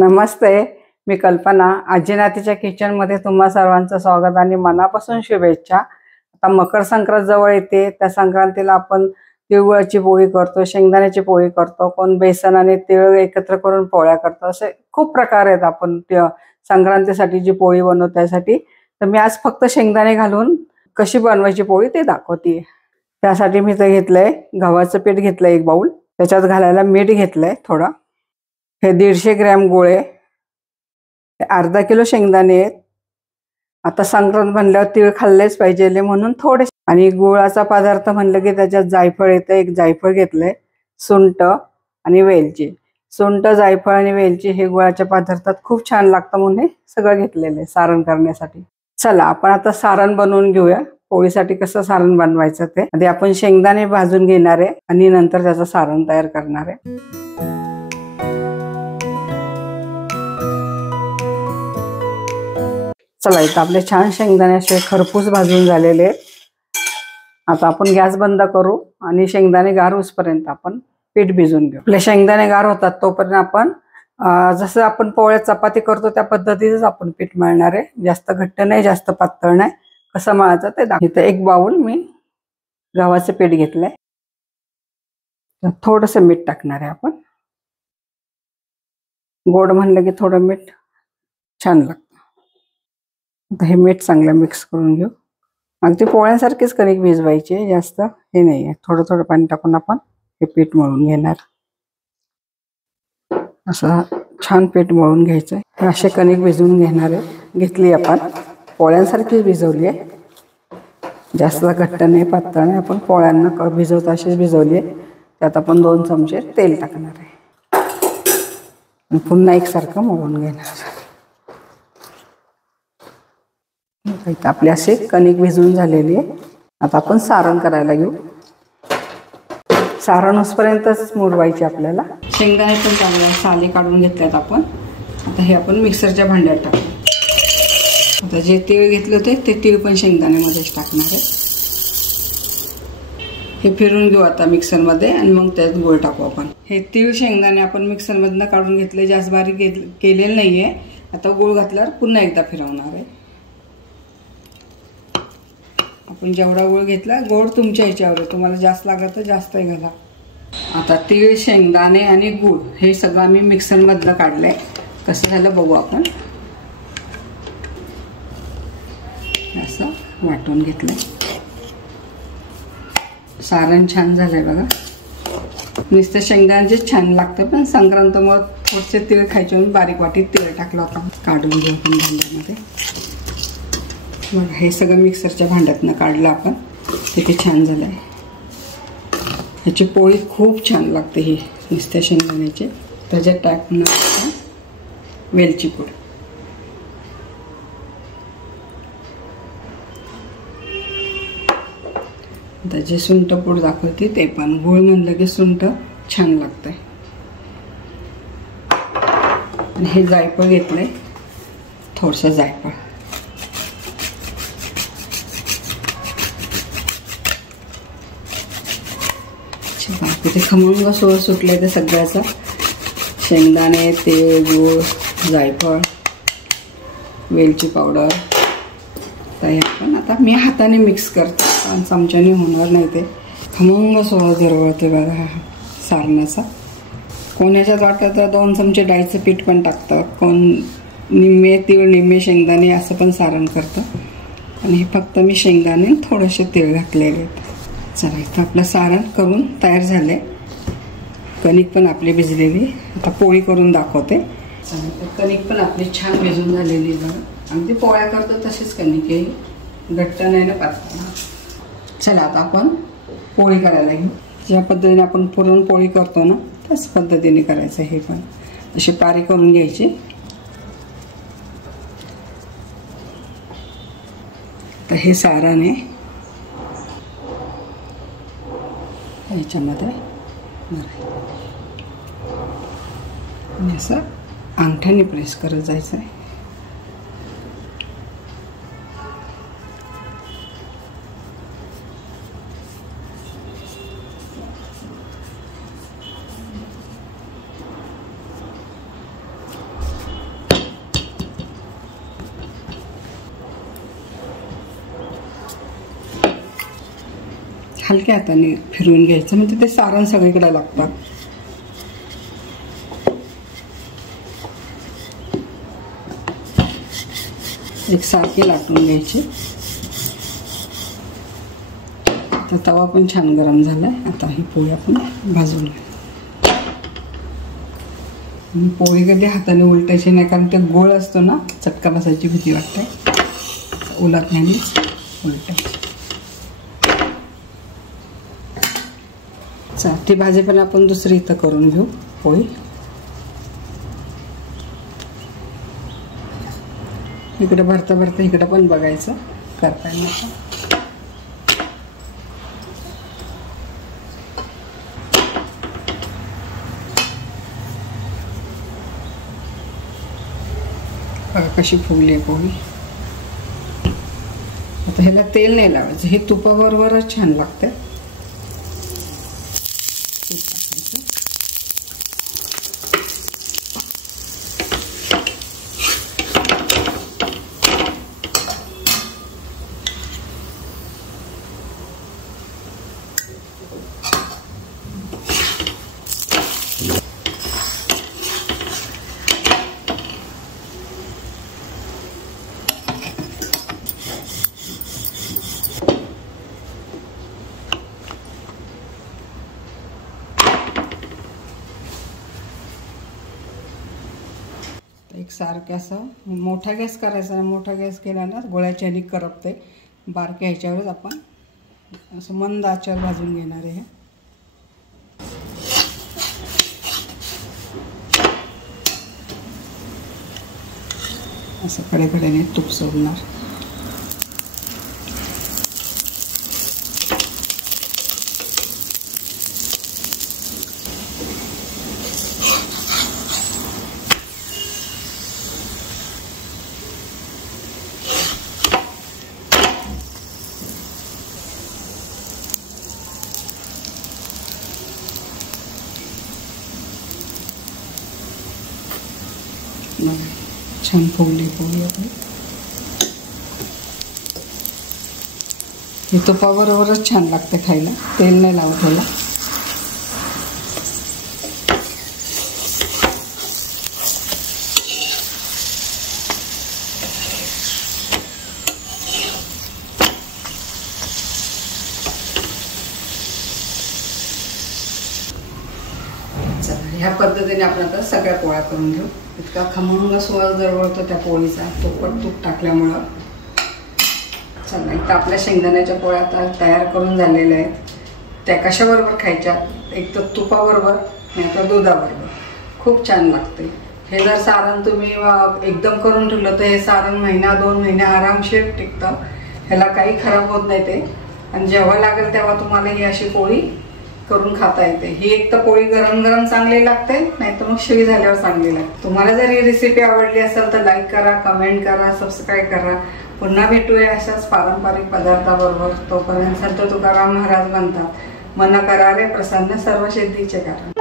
नमस्ते, मी कल्पना. आजीनातीच्या किचनमध्ये तुम्हा सर्वांचं स्वागत आणि मनापासून शुभेच्छा. आता मकर संक्रांत जवळ येते. त्या संक्रांतीला आपण तिळगुळाची पोळी करतो, शेंगदाण्याची पोळी करतो, कोण बेसन आणि तिळ एकत्र करून पोळ्या करतो. असे खूप प्रकार आहेत आपण संक्रांतीसाठी जी पोळी बनवतो त्यासाठी. तर मी आज फक्त शेंगदाणे घालून कशी बनवायची पोळी ते दाखवते. त्यासाठी मी ते घेतलंय गव्हाचं पीठ घेतलंय 1 बाउल. त्याच्यात घालायला मीठ घेतलंय थोडं. हे 150 ग्रॅम गोळ आहे. अर्धा किलो शेंगदाणे आहेत. आता संक्रांत म्हणल्यावर तीळ खाल्लेच पाहिजे म्हणून थोडे. आणि गुळाचा पदार्थ म्हणलं की त्याच्यात जायफळ येतं. 1 जायफळ घेतलंय, सुंठ आणि वेलची. सुंठ, जायफळ आणि वेलची हे गुळाच्या पदार्थात खूप छान लागतं म्हणून हे सगळं घेतलेलं आहे सारण करण्यासाठी. चला आपण आता सारण बनवून घेऊया. पोळीसाठी कसं सारण बनवायचं ते. आधी आपण शेंगदाणे भाजून घेणार आहे आणि नंतर त्याचं सारण तयार करणार आहे. चला इथं आपले छान शेंगदाणे असे खरपूस भाजून झालेले आहेत. आता आपण गॅस बंद करू आणि शेंगदाणे गार होईपर्यंत आपण पीठ भिजून घेऊ. आपले शेंगदाणे गार होतात तोपर्यंत आपण जसं आपण पोळ्या चपाती करतो त्या पद्धतीनेच आपण पीठ मळणार आहे. जास्त घट्ट नाही, जास्त पातळ नाही. कसं मळायचं ते दाखव. इथं 1 बाउल मी गव्हाचं पीठ घेतलंय. थोडंसं मीठ टाकणार आहे आपण. गोड म्हणलं की थोडं मीठ छान लागतं. आता हे मीठ चांगलं मिक्स करून घेऊ. अगदी पोळ्यांसारखीच कणिक भिजवायची, जास्त हे नाही आहे. थोडं थोडं पाणी टाकून आपण हे पीठ मळून घेणार. असं छान पीठ मळून घ्यायचं. हे असे कणिक भिजवून घेणार आहे. घेतली आपण पोळ्यांसारखीच भिजवली आहे. जास्त घट्ट नाही, पातळ नाही. आपण पोळ्यांना भिजवतो अशीच भिजवली आहे. त्यात आपण 2 चमचे तेल टाकणार आहे. पुन्हा एकसारखं मळून घेणार. आपली अशी कणिक भिजवून झालेली आहे. आता आपण सारण करायला घेऊ. सारण होईपर्यंतच मुरवायची आपल्याला. शेंगदाणे पण चांगल्या साली काढून घेतल्यात आपण. आता हे आपण मिक्सरच्या भांड्यात टाकू. आता जे तीळ घेतले होते ते तीळ पण शेंगदाण्यामध्येच टाकणार आहे. हे फिरून घेऊ आता मिक्सरमध्ये आणि मग त्यात गूळ टाकू आपण. हे तीळ शेंगदाणे आपण मिक्सरमधनं काढून घेतले, जास्त बारीक केलेलं नाहीये. आता गूळ घातल्यावर पुन्हा एकदा फिरवणार आहे. आपण जेवढा गूळ घेतला, गोड तुमच्या ह्याच्यावर आहे. तुम्हाला जास्त लागत तर जास्त घाला. आता तीळ, शेंगदाणे आणि गूळ हे सगळं आम्ही मिक्सरमधलं काढलंय. कसं झालं बघू आपण. असं वाटून घेतलंय. सारण छान झालंय बघा. नुसतं शेंगदाण्याचेच छान लागतं, पण संक्रांतमुळे थोडेसे तीळ खायचे म्हणून बारीक वाटीत तीळ टाकलं होतं. काढून घेऊ आपण भांड्यामध्ये. हे सगळं मिक्सरच्या भांड्यातनं काढलं आपण. किती छान झालं आहे. ह्याची पोळी खूप छान लागते ही नुसत्या शेंगदाण्याची. त्याच्यात टाकणार वेलची पूड. त्याचे सुंठ पूड दाखवते ते पण. गूळ म्हणलं की सुंठ छान लागतंय. आणि हे जायफळ घेतलंय, थोडंसं जायफळ. ते खमंग सुवास सुटले ते सगळ्याचा. शेंगदाणे, तेल, गूळ, जायफळ, वेलची पावडर. तर आपण आता मी हाताने मिक्स करते, कारण चमच्याने होणार नाही. ते खमंग सुवास दरवळते बघा सारणाचा. कोण ह्याच्यात वाटलं तर 2 चमचे डाळीचं पीठ पण टाकतं. कोण निम्मे तीळ निम्मे शेंगदाणे असं पण सारण करतं. आणि हे फक्त मी शेंगदाणे थोडेसे तीळ घातलेले आहेत. चला इथं आपलं सारण करून तयार झालंय. कणिक पण आपली भिजलेली. आता पोळी करून दाखवते. कणिक पण आपली छान भिजून झालेली बघा. अगदी पोळ्या करतो तशीच कणिक आहे, घट्ट नाही ना पातळ. चला आता आपण पोळी करायला घेऊ. ज्या पद्धतीने आपण पुरणपोळी करतो ना त्याच पद्धतीने करायचं. हे पण अशी पारी करून घ्यायची. तर हे सारण आहे ह्याच्यामध्ये आणि असं अंगठ्याने प्रेस करत जायचं आहे. हलक्या हाताने फिरवून घ्यायचं, म्हणजे ते सारण सगळीकडे लागतं. एकसारखी लाटून घ्यायची. आता तवा पण छान गरम झालाय. आता ही पोळी आपण भाजून घेऊ. पोळी कधी हाताने उलटायची नाही, कारण ते गोळ असतो ना, चटका बसायची भीती वाटते. उलट नाही उलटायची. ती भाजी पण आपण दुसरी इथं करून घेऊ. पोळी इकडे भरता भरता इकडे पण बघायचं करता येईल. बघा कशी फुगली आहे पोळी. आता ह्याला तेल नाही लावायचं, हे तुपाबरोबरच छान लागते. एक सारखं असं मोठा गॅस करायचा आहे. मोठा गॅस केल्यानं गोळ्याच्या ह्यानी करपते. बारक्या ह्याच्यावरच आपण असं मंद आचेवर भाजून घेणार आहे. असं कडेकडेने तूप सोडणार. छान फुगली पोळी आपली. हे तुपाबरोबरच छान लागते खायला, तेल नाही लावत ह्याला. ह्या पद्धतीने आपण आता सगळ्या पोळ्या करून घेऊ. इतका खमंग सुवास दरवळतो त्या पोळीचा तूप टाकल्यामुळं. चला, इथं आपल्या शेंगदाण्याच्या पोळ्या आता तयार करून झालेल्या आहेत. त्या कशाबरोबर खायच्या, एक तर तुपाबरोबर नाही तर दुधाबरोबर. खूप छान लागते. हे जर सारण तुम्ही एकदम करून ठेवलं तर हे सारण महिना 2 महिने आरामशीर टिकतं. ह्याला काही खराब होत नाही ते. आणि जेव्हा लागेल तेव्हा तुम्हाला ही अशी पोळी करून खाता येते. ही एक तर पोळी गरम गरम चांगली लागते, नाही तर मग शिळी झाल्यावर चांगली लागते. तुम्हाला जर ही रेसिपी आवडली असेल तर लाईक करा, कमेंट करा, सबस्क्राईब करा. पुन्हा भेटूया अशाच पारंपरिक पदार्थाबरोबर. तोपर्यंत संत तुकाराम महाराज म्हणतात, मन करारे प्रसन्न सर्व सिद्धीचे कारण.